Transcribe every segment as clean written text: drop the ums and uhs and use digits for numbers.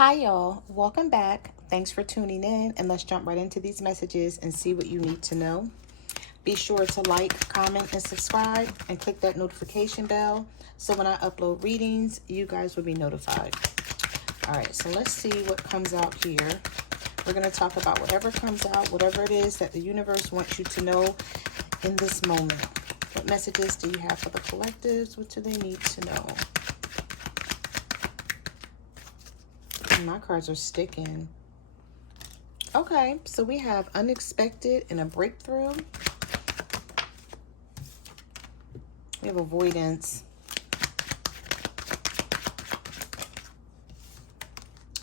Hi, y'all. Welcome back. Thanks for tuning in, and let's jump right into these messages and see what you need to know. Be sure to like, comment, and subscribe, and click that notification bell so when I upload readings, you guys will be notified. All right, so let's see what comes out here. We're going to talk about whatever comes out, whatever it is that the universe wants you to know in this moment. What messages do you have for the collectives? What do they need to know? My cards are sticking. Okay, so we have unexpected and a breakthrough. We have avoidance.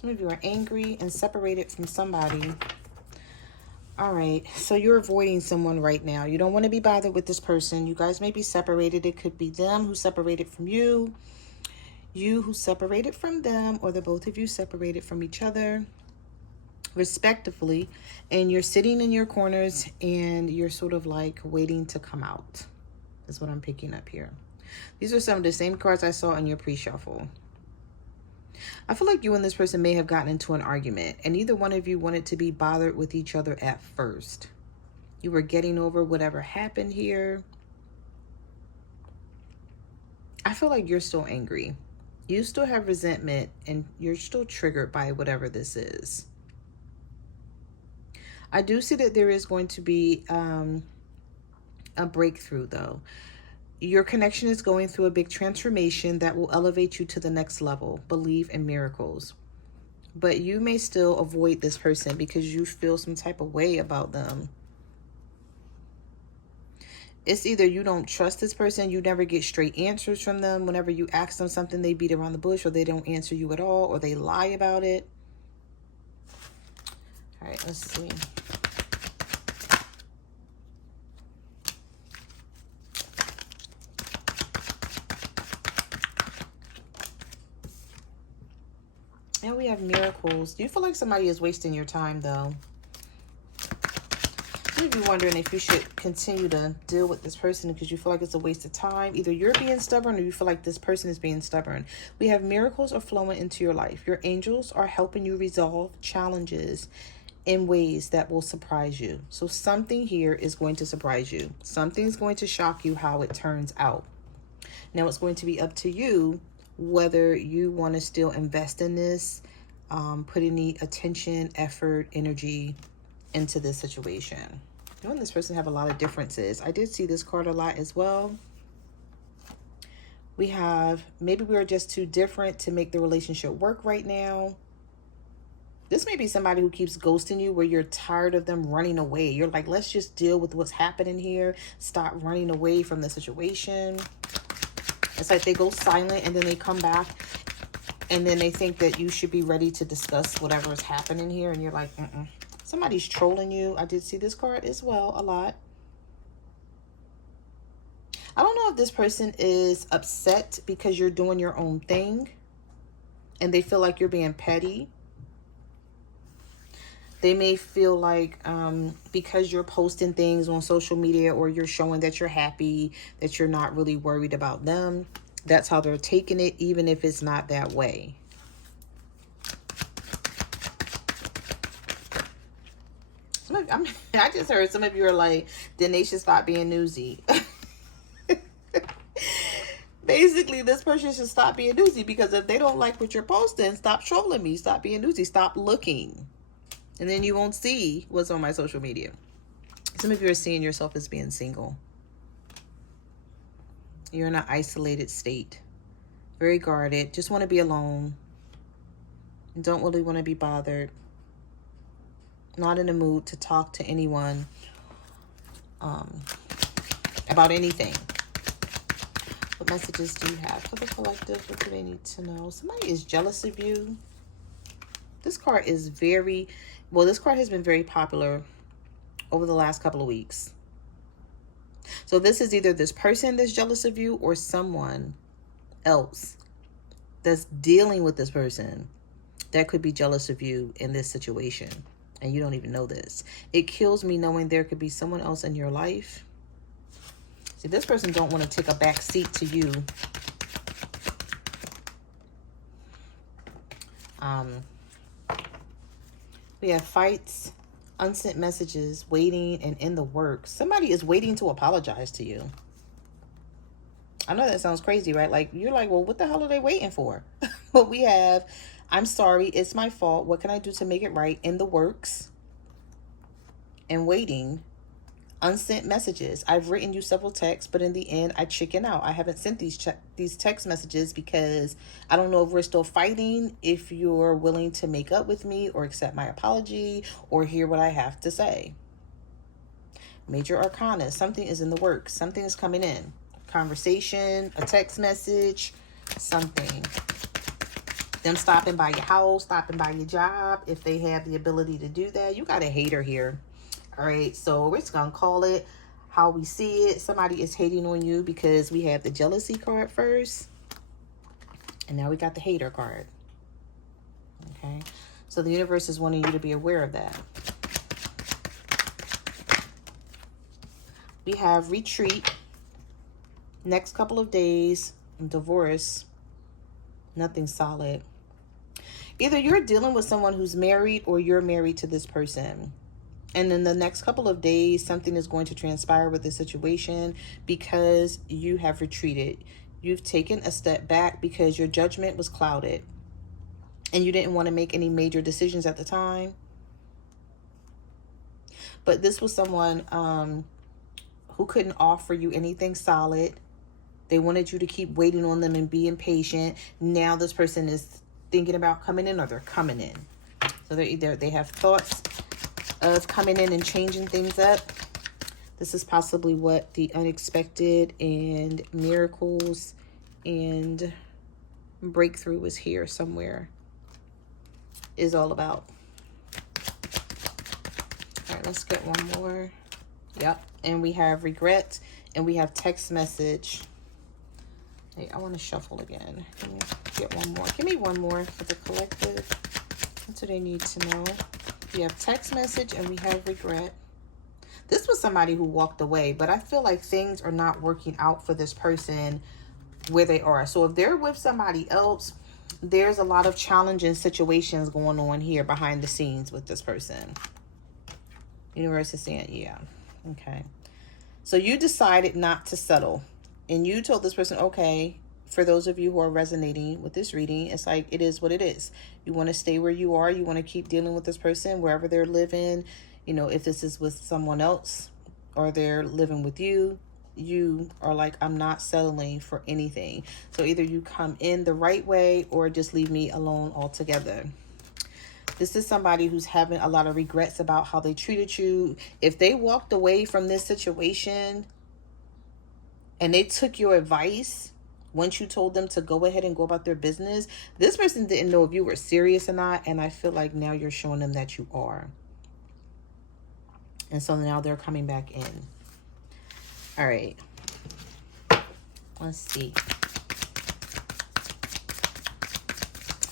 Some of you are angry and separated from somebody. All right, so you're avoiding someone right now. You don't want to be bothered with this person. You guys may be separated. It could be them who separated from you, you who separated from them, or the both of you separated from each other, respectively. And you're sitting in your corners and you're sort of like waiting to come out. Is what I'm picking up here. These are some of the same cards I saw in your pre-shuffle. I feel like you and this person may have gotten into an argument, and neither one of you wanted to be bothered with each other at first. You were getting over whatever happened here. I feel like you're still angry. You still have resentment, and you're still triggered by whatever this is. I do see that there is going to be a breakthrough, though. Your connection is going through a big transformation that will elevate you to the next level. Believe in miracles. But you may still avoid this person because you feel some type of way about them. It's either you don't trust this person, you never get straight answers from them. Whenever you ask them something, they beat around the bush, or they don't answer you at all, or they lie about it. All right, let's see. And we have miracles. Do you feel like somebody is wasting your time, though? You'd be wondering if you should continue to deal with this person because you feel like it's a waste of time. Either you're being stubborn or you feel like this person is being stubborn. We have miracles are flowing into your life. Your angels are helping you resolve challenges in ways that will surprise you. So something here is going to surprise you. Something's going to shock you how it turns out. Now it's going to be up to you whether you want to still invest in this, put any attention, effort, energy into this situation. You and this person have a lot of differences. I did see this card a lot as well. We have, maybe we're just too different to make the relationship work right now. This may be somebody who keeps ghosting you where you're tired of them running away. You're like, let's just deal with what's happening here. Stop running away from the situation. It's like they go silent and then they come back and then they think that you should be ready to discuss whatever is happening here. And you're like, Somebody's trolling you. I did see this card as well a lot. I don't know if this person is upset because you're doing your own thing and they feel like you're being petty. They may feel like because you're posting things on social media or you're showing that you're happy, that you're not really worried about them. That's how they're taking it, even if it's not that way. I just heard some of you are like, then they should stop being newsy. Basically, this person should stop being newsy because if they don't like what you're posting, stop trolling me. Stop being newsy. Stop looking. And then you won't see what's on my social media. Some of you are seeing yourself as being single. You're in an isolated state. Very guarded. Just want to be alone. Don't really want to be bothered. Not in the mood to talk to anyone about anything. What messages do you have for the collective? What do they need to know? Somebody is jealous of you. This card is this card has been very popular over the last couple of weeks. So this is either this person that's jealous of you or someone else that's dealing with this person that could be jealous of you in this situation. And you don't even know this. It kills me knowing there could be someone else in your life. See, this person don't want to take a back seat to you. We have fights, unsent messages, waiting, and in the works. Somebody is waiting to apologize to you. I know that sounds crazy, right? Like, you're like, well, what the hell are they waiting for? But we have, I'm sorry, it's my fault. What can I do to make it right? In the works. And waiting. Unsent messages. I've written you several texts, but in the end, I chicken out. I haven't sent these text messages because I don't know if we're still fighting, if you're willing to make up with me or accept my apology or hear what I have to say. Major arcana. Something is in the works. Something is coming in. Conversation, a text message, something. Them stopping by your house, stopping by your job, if they have the ability to do that. You got a hater here. All right, so we're just going to call it how we see it. Somebody is hating on you because we have the jealousy card first. And now we got the hater card. Okay, so the universe is wanting you to be aware of that. We have retreat. Next couple of days, divorce. Nothing solid. Either you're dealing with someone who's married or you're married to this person. And in the next couple of days, something is going to transpire with the situation because you have retreated. You've taken a step back because your judgment was clouded and you didn't want to make any major decisions at the time. But this was someone who couldn't offer you anything solid. They wanted you to keep waiting on them and be impatient. Now this person is thinking about coming in or they're coming in. So they have thoughts of coming in and changing things up. This is possibly what the unexpected and miracles and breakthrough is here somewhere is all about. All right, let's get one more. Yep, and we have regret and we have text message. Hey, I want to shuffle again. Let me get one more. Give me one more for the collective. That's what they need to know. We have text message and we have regret. This was somebody who walked away, but I feel like things are not working out for this person where they are. So if they're with somebody else, there's a lot of challenging situations going on here behind the scenes with this person. Universe is saying, yeah. Okay. So you decided not to settle. And you told this person, okay, for those of you who are resonating with this reading, it's like, it is what it is. You want to stay where you are. You want to keep dealing with this person wherever they're living. You know, if this is with someone else or they're living with you, you are like, I'm not settling for anything. So either you come in the right way or just leave me alone altogether. This is somebody who's having a lot of regrets about how they treated you. If they walked away from this situation and they took your advice, once you told them to go ahead and go about their business, this person didn't know if you were serious or not. And I feel like now you're showing them that you are. And so now they're coming back in. All right. Let's see.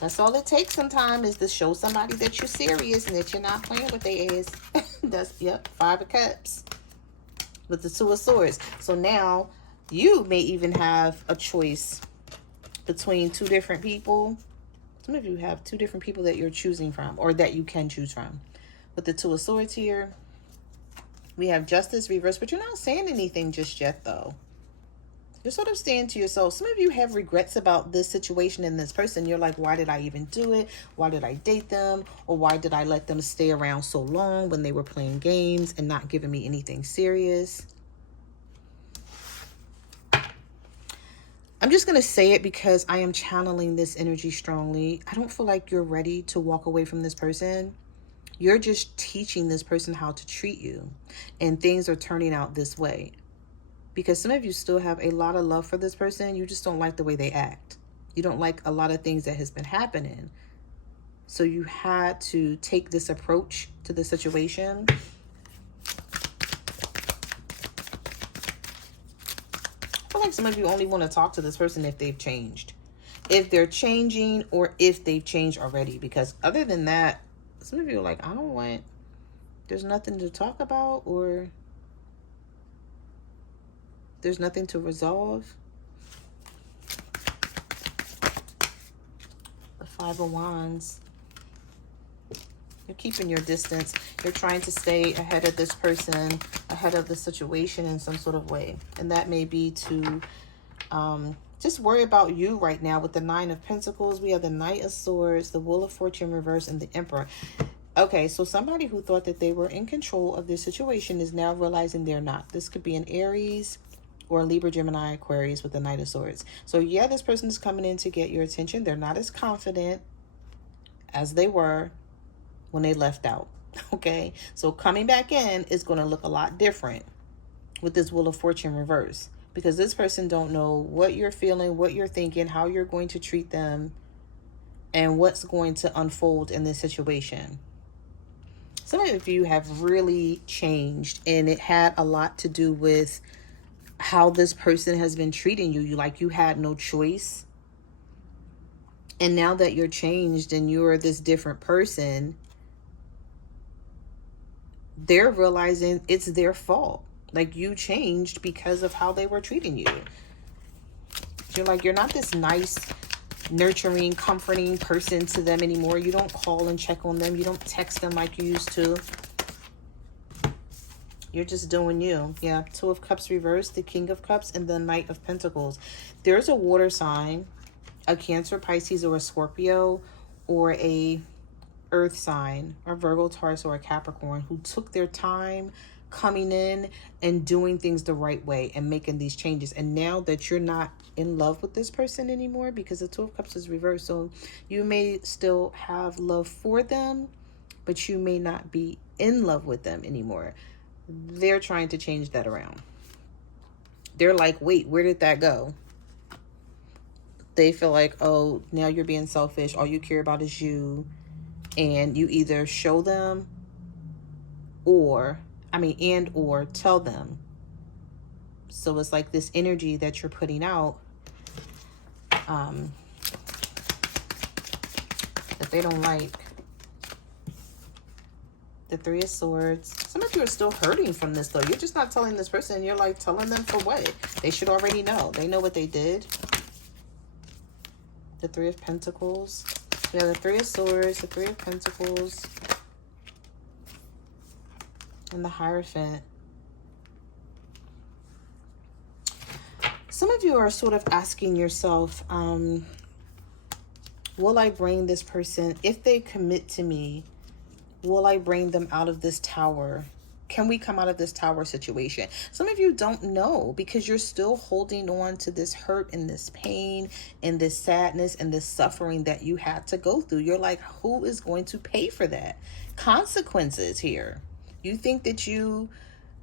That's all it takes sometimes is to show somebody that you're serious and that you're not playing with their ass. That's, yep, 5 of Cups with the 2 of Swords. So now you may even have a choice between 2 different people. Some of you have 2 different people that you're choosing from or that you can choose from. With the 2 of Swords here, we have Justice reverse, but you're not saying anything just yet, though. You're sort of saying to yourself, some of you have regrets about this situation and this person. You're like, why did I even do it? Why did I date them? Or why did I let them stay around so long when they were playing games and not giving me anything serious? I'm just going to say it because I am channeling this energy strongly. I don't feel like you're ready to walk away from this person. You're just teaching this person how to treat you. And things are turning out this way. Because some of you still have a lot of love for this person. You just don't like the way they act. You don't like a lot of things that has been happening. So you had to take this approach to the situation. I feel like some of you only want to talk to this person if they've changed. If they're changing or if they've changed already. Because other than that, some of you are like, I don't want, there's nothing to talk about or there's nothing to resolve. The 5 of Wands. You're keeping your distance. You're trying to stay ahead of this person, ahead of the situation in some sort of way. And that may be to just worry about you right now with the Nine of Pentacles. We have the Knight of Swords, the Wheel of Fortune reverse, and the Emperor. Okay, so somebody who thought that they were in control of their situation is now realizing they're not. This could be an Aries or Libra, Gemini, Aquarius with the Knight of Swords. So yeah, this person is coming in to get your attention. They're not as confident as they were when they left out. Okay, so coming back in is going to look a lot different with this Wheel of Fortune reverse, because this person don't know what you're feeling, what you're thinking, how you're going to treat them, and what's going to unfold in this situation. Some of you have really changed, and it had a lot to do with how this person has been treating you. You had no choice. And now that you're changed and you're this different person, they're realizing it's their fault. Like, you changed because of how they were treating you. You're not this nice, nurturing, comforting person to them anymore. You don't call and check on them. You don't text them like you used to. You're just doing you. Yeah, Two of Cups reversed, the King of Cups, and the Knight of Pentacles. There's a water sign, a Cancer, Pisces, or a Scorpio, or a Earth sign, or Virgo, Taurus, or a Capricorn, who took their time coming in and doing things the right way and making these changes. And now that you're not in love with this person anymore, because the Two of Cups is reversed, so you may still have love for them, but you may not be in love with them anymore. They're trying to change that around. They're like, wait, where did that go? They feel like, oh, now you're being selfish. All you care about is you. And you either show them or tell them. So it's like this energy that you're putting out that they don't like. The Three of Swords. Some of you are still hurting from this, though. You're just not telling this person. You're like telling them for what? They should already know. They know what they did. The Three of Pentacles. We have the Three of Swords, the Three of Pentacles, and the Hierophant. Some of you are sort of asking yourself, will I bring this person, if they commit to me, will I bring them out of this tower? Can we come out of this tower situation? Some of you don't know because you're still holding on to this hurt and this pain and this sadness and this suffering that you had to go through. You're like, who is going to pay for that? Consequences here. You think that you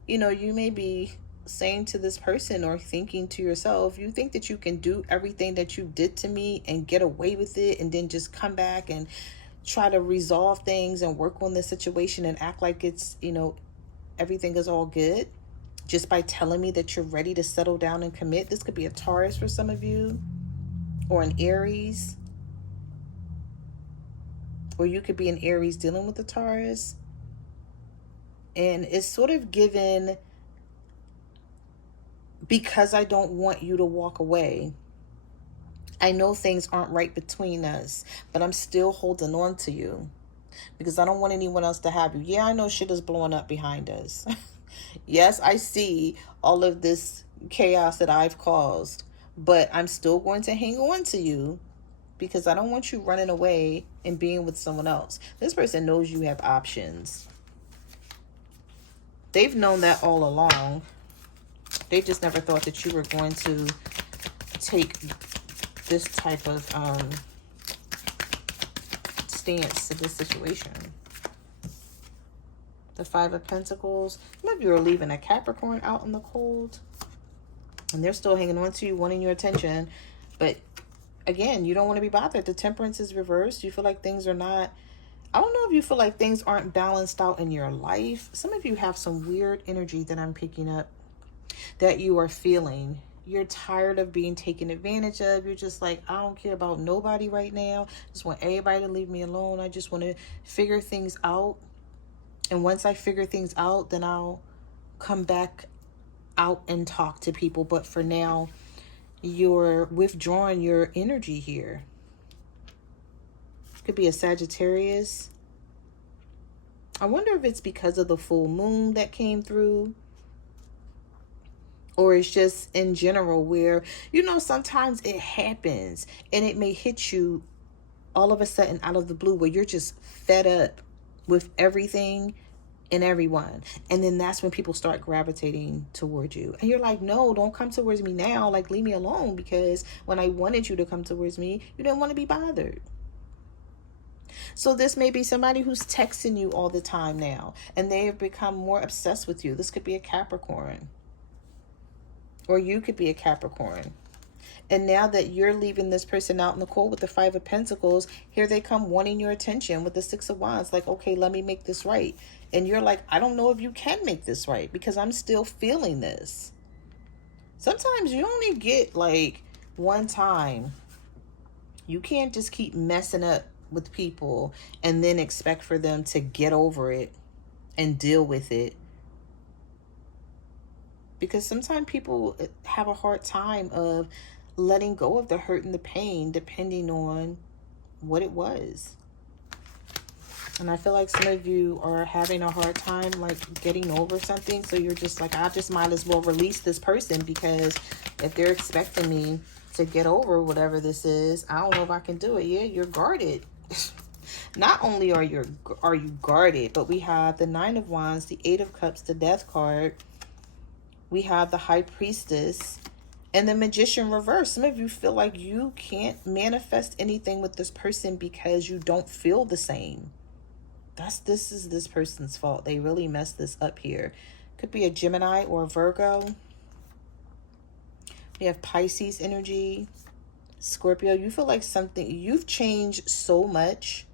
may be saying to this person or thinking to yourself, you think that you can do everything that you did to me and get away with it and then just come back and try to resolve things and work on the situation and act like it's, everything is all good just by telling me that you're ready to settle down and commit. This could be a Taurus for some of you, or an Aries, or you could be an Aries dealing with a Taurus. And it's sort of given, because I don't want you to walk away. I know things aren't right between us, but I'm still holding on to you because I don't want anyone else to have you. Yeah, I know shit is blowing up behind us. Yes, I see all of this chaos that I've caused, but I'm still going to hang on to you because I don't want you running away and being with someone else. This person knows you have options. They've known that all along. They just never thought that you were going to take this type of stance to this situation. The Five of Pentacles. Some of you are leaving a Capricorn out in the cold, and they're still hanging on to you, wanting your attention. But again, you don't want to be bothered. The Temperance is reversed. You feel like things are not, I don't know if you feel like things aren't balanced out in your life. Some of you have some weird energy that I'm picking up that you are feeling. You're tired of being taken advantage of. You're just like, I don't care about nobody right now. I just want everybody to leave me alone. I just want to figure things out. And once I figure things out, then I'll come back out and talk to people. But for now, you're withdrawing your energy here. Could be a Sagittarius I wonder if it's because of the full moon that came through, or it's just in general where, you know, sometimes it happens and it may hit you all of a sudden out of the blue where you're just fed up with everything and everyone. And then that's when people start gravitating towards you. And you're like, no, don't come towards me now. Like, leave me alone, because when I wanted you to come towards me, you didn't want to be bothered. So this may be somebody who's texting you all the time now, and they have become more obsessed with you. This could be a Capricorn. Or you could be a Capricorn. And now that you're leaving this person out in the cold with the Five of Pentacles, here they come wanting your attention with the Six of Wands. Like, okay, let me make this right. And you're like, I don't know if you can make this right because I'm still feeling this. Sometimes you only get like one time. You can't just keep messing up with people and then expect for them to get over it and deal with it. Because sometimes people have a hard time of letting go of the hurt and the pain depending on what it was. And I feel like some of you are having a hard time like getting over something. So you're just like, I just might as well release this person, because if they're expecting me to get over whatever this is, I don't know if I can do it. Yeah, you're guarded. Not only are you guarded, but we have the Nine of Wands, the Eight of Cups, the Death card. We have the High Priestess and the Magician reverse. Some of you feel like you can't manifest anything with this person because you don't feel the same. This is this person's fault. They really messed this up here. Could be a Gemini or a Virgo. We have Pisces energy. Scorpio, you feel like something, you've changed so much.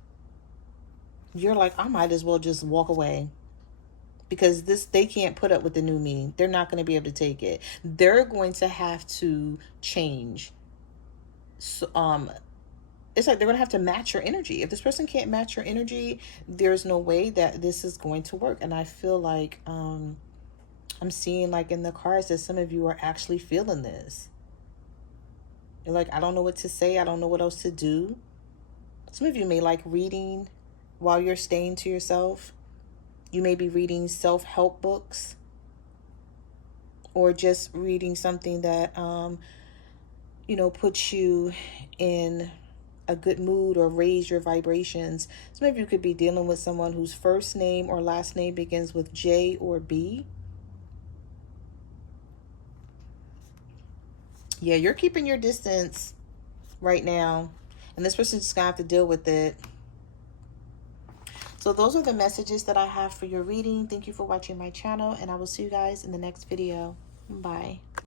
You're like, I might as well just walk away. Because they can't put up with the new me. They're not going to be able to take it. They're going to have to change. So, it's like they're going to have to match your energy. If this person can't match your energy, there's no way that this is going to work. And I feel like I'm seeing like in the cards that some of you are actually feeling this. You're like, I don't know what to say. I don't know what else to do. Some of you may like reading while you're staying to yourself. You may be reading self-help books, or just reading something that, you know, puts you in a good mood or raise your vibrations. Some of you could be dealing with someone whose first name or last name begins with J or B. Yeah, you're keeping your distance right now, and this person's just gonna have to deal with it. So those are the messages that I have for your reading. Thank you for watching my channel, and I will see you guys in the next video. Bye.